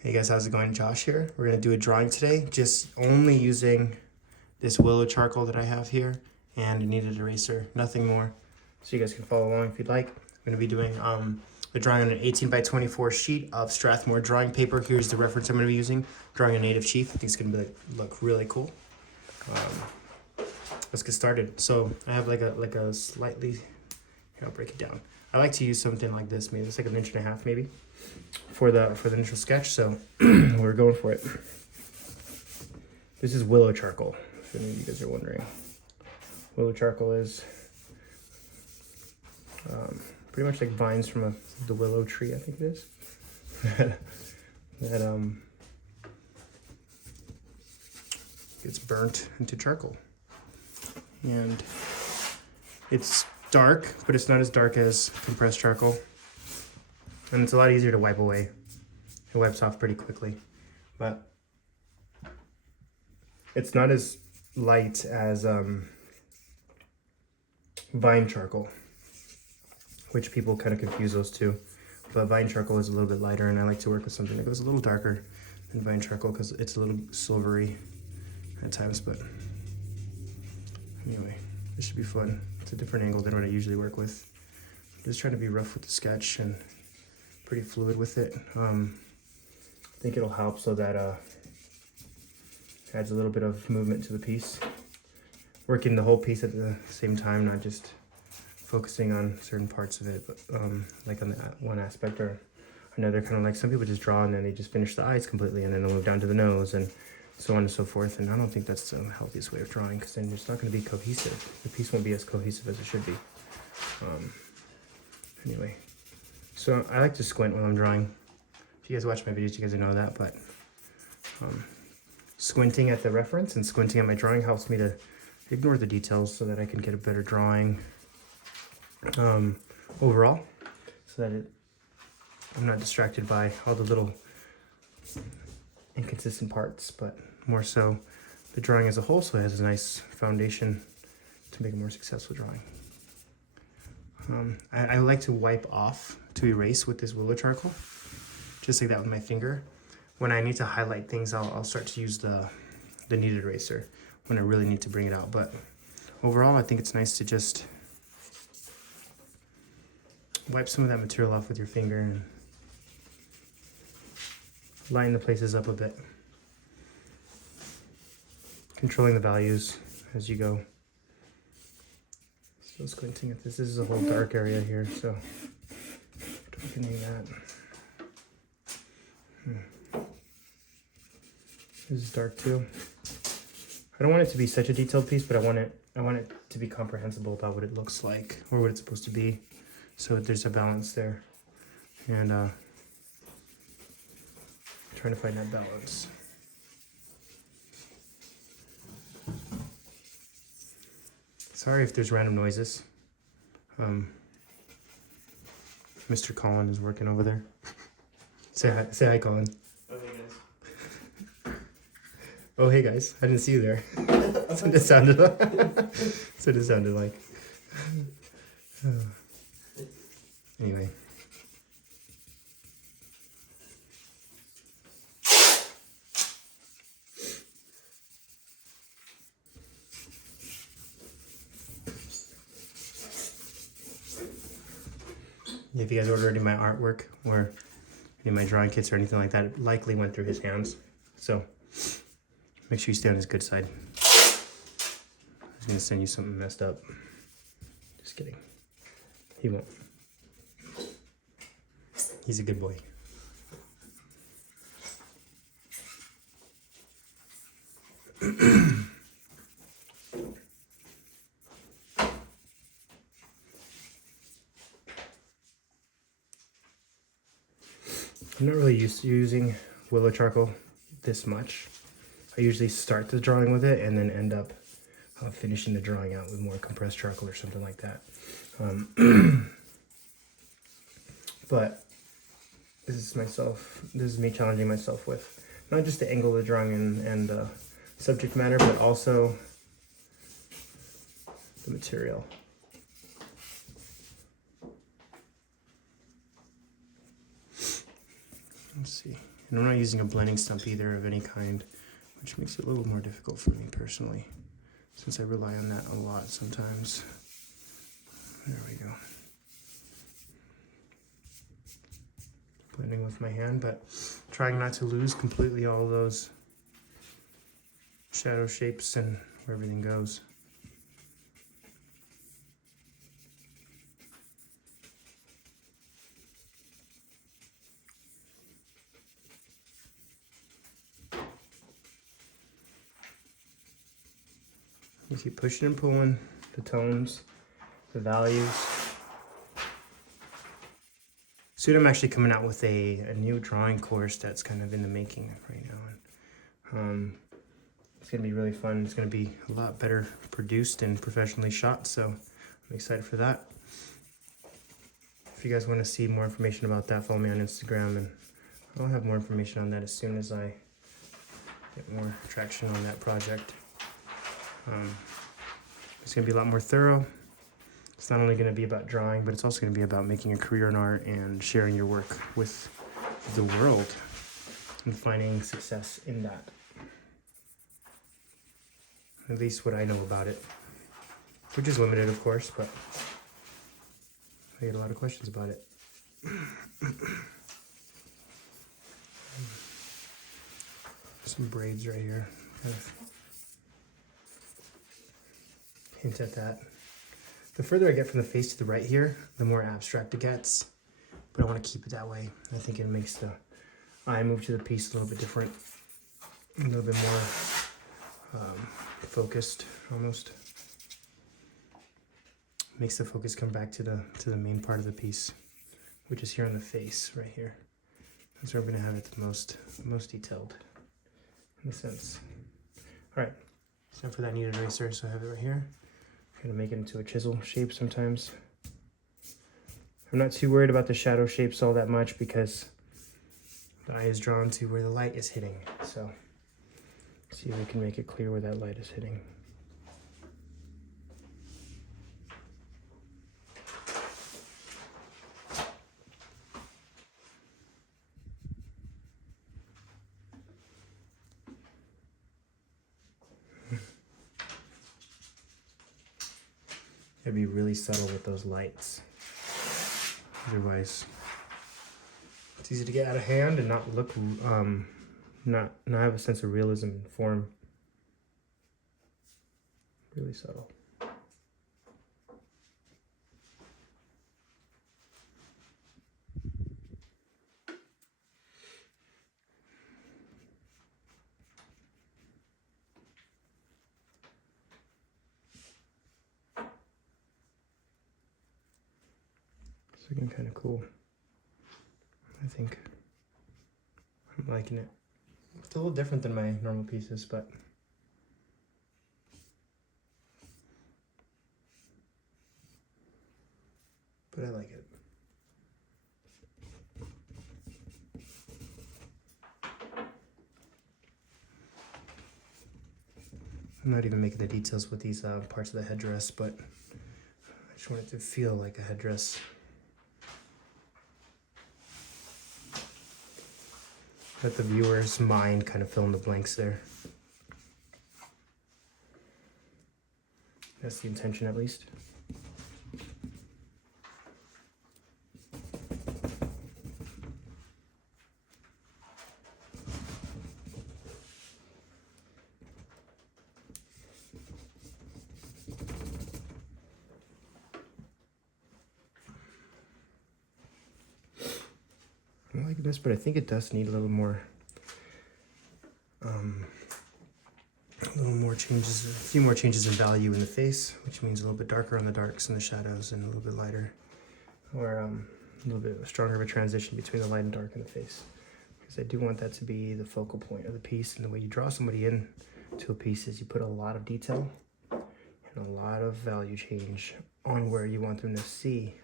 Hey guys, how's it going? Josh here. We're gonna do a drawing today, just only using this Willow charcoal that I have here and a kneaded eraser, nothing more. So you guys can follow along if you'd like. I'm gonna be doing the drawing on an 18 by 24 sheet of Strathmore drawing paper. Here's the reference I'm gonna be using. Drawing a native chief. I think it's gonna look really cool. Let's get started. So I have like a slightly, here I'll break it down. I like to use something like this, maybe it's like 1.5 inches maybe, for the initial sketch. So we're going for it. This is Willow charcoal, if any of you guys are wondering. Willow charcoal is pretty much like vines from the willow tree, I think it is. that gets burnt into charcoal. And it's dark, but it's not as dark as compressed charcoal. And it's a lot easier to wipe away. It wipes off pretty quickly. But it's not as light as vine charcoal, which people kind of confuse those two. But vine charcoal is a little bit lighter, and I like to work with something that goes a little darker than vine charcoal because it's a little silvery at times. But anyway, this should be fun. It's a different angle than what I usually work with. I'm just trying to be rough with the sketch and pretty fluid with it. I think it'll help so that adds a little bit of movement to the piece. Working the whole piece at the same time, not just focusing on certain parts of it, but like on that one aspect or another. Kind of like some people just draw and then they just finish the eyes completely and then they'll move down to the nose and so on and so forth. And I don't think that's the healthiest way of drawing, because then it's not going to be cohesive. The piece won't be as cohesive as it should be. Anyway, so I like to squint when I'm drawing. If you guys watch my videos, you guys know that, but squinting at the reference and squinting at my drawing helps me to ignore the details so that I can get a better drawing overall, so that I'm not distracted by all the little inconsistent parts, but more so the drawing as a whole, so it has a nice foundation to make a more successful drawing. I like to wipe off to erase with this Willow charcoal, just like that with my finger. When I need to highlight things, I'll start to use the kneaded eraser when I really need to bring it out. But overall, I think it's nice to just wipe some of that material off with your finger and line the places up a bit, controlling the values as you go. So squinting at this. This is a whole dark area here, so darkening that. This is dark too. I don't want it to be such a detailed piece, but I want it to be comprehensible about what it looks like or what it's supposed to be. So there's a balance there, and trying to find that balance. Sorry if there's random noises. Mr. Collin is working over there. Say hi, Collin. Oh, hey guys. Oh, hey guys. I didn't see you there. That's what it sounded like. That's what it sounded like. Anyway. If you guys ordered any of my artwork or any of my drawing kits or anything like that, it likely went through his hands. So make sure you stay on his good side. I was gonna send you something messed up. Just kidding. He won't. He's a good boy. I'm not really used to using Willow charcoal this much. I usually start the drawing with it and then end up finishing the drawing out with more compressed charcoal or something like that. But this is me challenging myself with not just the angle of the drawing and subject matter, but also the material. Let's see. And I'm not using a blending stump either of any kind, which makes it a little more difficult for me personally, since I rely on that a lot sometimes. There we go. Blending with my hand, but trying not to lose completely all those shadow shapes and where everything goes. You keep pushing and pulling the tones, the values. Soon I'm actually coming out with a new drawing course that's kind of in the making right now. And, it's gonna be really fun. It's gonna be a lot better produced and professionally shot, so I'm excited for that. If you guys want to see more information about that, follow me on Instagram, and I'll have more information on that as soon as I get more traction on that project. It's going to be a lot more thorough. It's not only going to be about drawing, but it's also going to be about making a career in art and sharing your work with the world and finding success in that. At least what I know about it, which is limited, of course, but I get a lot of questions about it. Some braids right here, kind of hint at that. The further I get from the face to the right here, the more abstract it gets, but I want to keep it that way. I think it makes the eye move to the piece a little bit different, a little bit more focused almost. Makes the focus come back to the main part of the piece, which is here on the face right here. That's where I'm going to have it the most detailed in a sense. All right, it's time for that kneaded eraser. So I have it right here. I'm going to make it into a chisel shape sometimes. I'm not too worried about the shadow shapes all that much because the eye is drawn to where the light is hitting. So see if we can make it clear where that light is hitting. Gotta be really subtle with those lights. Otherwise, it's easy to get out of hand and not look, not have a sense of realism and form. Really subtle. It's looking kind of cool. I think I'm liking it. It's a little different than my normal pieces, but I like it. I'm not even making the details with these parts of the headdress, but I just want it to feel like a headdress. Let the viewer's mind kind of fill in the blanks there. That's the intention, at least. I like this, but I think it does need a little more changes, a few more changes in value in the face, which means a little bit darker on the darks and the shadows and a little bit lighter, or a little bit stronger of a transition between the light and dark in the face, because I do want that to be the focal point of the piece. And the way you draw somebody in to a piece is you put a lot of detail and a lot of value change on where you want them to see,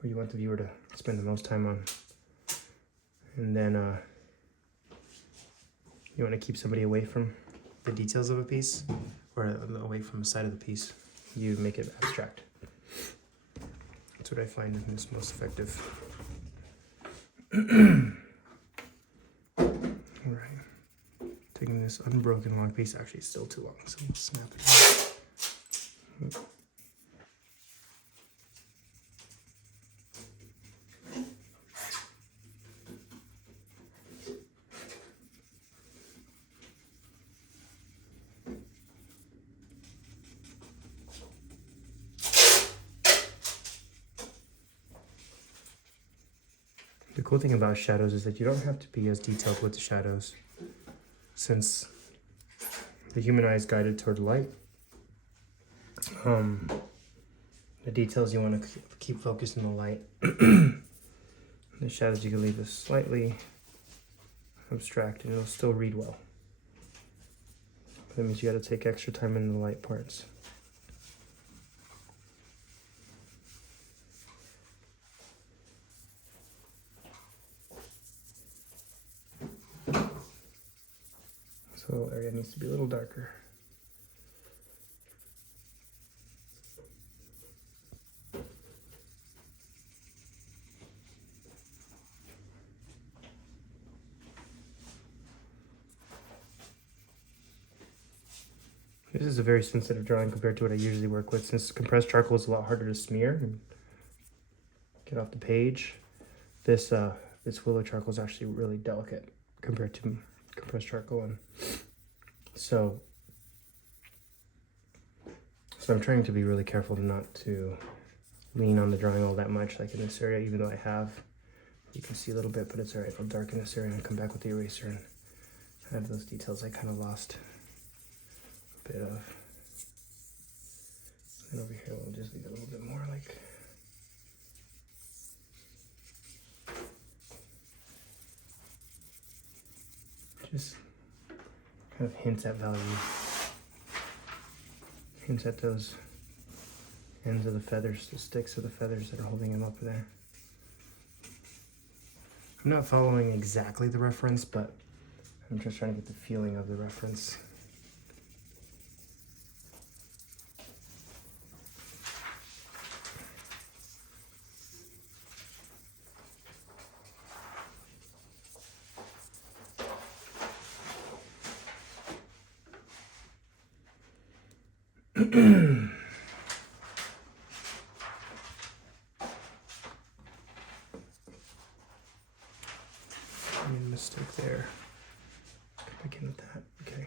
where you want the viewer to spend the most time on. And then you want to keep somebody away from the details of a piece, or away from the side of the piece. You make it abstract. That's what I find is most effective. And this unbroken long piece actually is still too long, so we'll snap it out. The cool thing about shadows is that you don't have to be as detailed with the shadows, since the human eye is guided toward light. The details you want to keep focused in the light. The shadows you can leave this slightly abstract and it'll still read well. But that means you got to take extra time in the light parts. So the area needs to be a little darker. This is a very sensitive drawing compared to what I usually work with, since compressed charcoal is a lot harder to smear and get off the page. This willow charcoal is actually really delicate compared to compressed charcoal, and so I'm trying to be really careful not to lean on the drawing all that much, like in this area, even though I have. You can see a little bit, but it's alright. I'll darken this area and come back with the eraser and add those details I kind of lost a bit of. And over here, we'll just leave it a little bit more like. Just kind of hints at value. Hints at those ends of the feathers, the sticks of the feathers that are holding him up there. I'm not following exactly the reference, but I'm just trying to get the feeling of the reference. I made a mistake there. Come back in with that. Okay.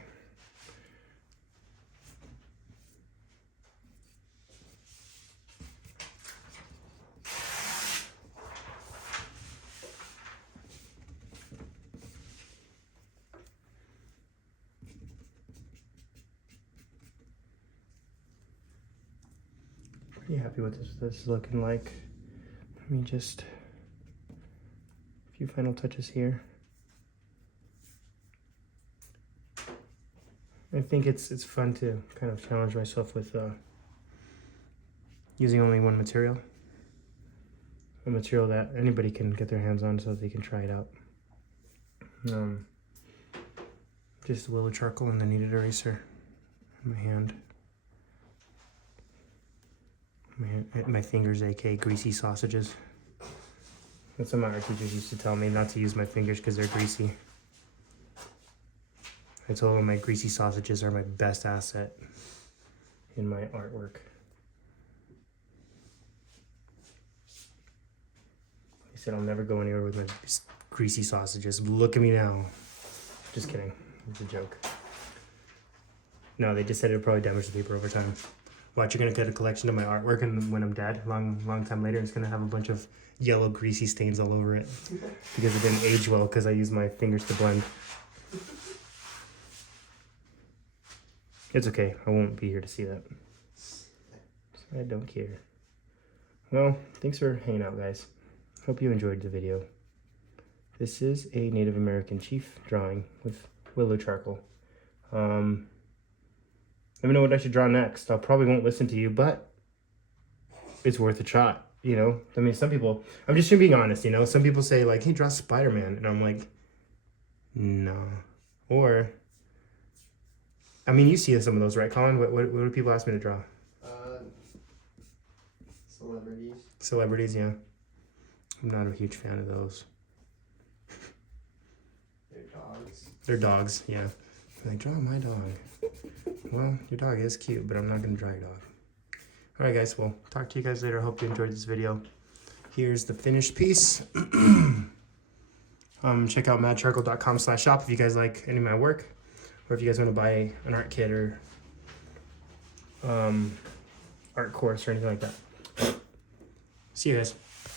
Pretty happy with this is looking like. Let me just a few final touches here. I think it's fun to kind of challenge myself with using only one material. A material that anybody can get their hands on so they can try it out. Just willow charcoal and the kneaded eraser in my hand. My fingers, aka greasy sausages. That's what my art teachers used to tell me, not to use my fingers because they're greasy. I told them my greasy sausages are my best asset in my artwork. They said I'll never go anywhere with my greasy sausages. Look at me now. Just kidding. It's a joke. No, they just said it would probably damage the paper over time. Watch, you're gonna get a collection of my artwork, and when I'm dead, long time later, it's gonna have a bunch of yellow greasy stains all over it because it didn't age well because I used my fingers to blend. It's okay. I won't be here to see that. So I don't care. Well, thanks for hanging out, guys. Hope you enjoyed the video. This is a Native American chief drawing with willow charcoal. Let me know what I should draw next. I probably won't listen to you, but it's worth a shot, you know? I mean, some people, I'm just being honest, you know? Some people say, like, hey, draw Spider-Man. And I'm like, no. Or, I mean, you see some of those, right, Collin? What do people ask me to draw? Celebrities. Celebrities, yeah. I'm not a huge fan of those. They're dogs. They're dogs, yeah. Like, draw my dog. Well, your dog is cute, but I'm not gonna draw your dog. All right, guys. Well, talk to you guys later. Hope you enjoyed this video. Here's the finished piece. Check out madcharcoal.com/shop if you guys like any of my work, or if you guys want to buy an art kit or art course or anything like that. See you guys.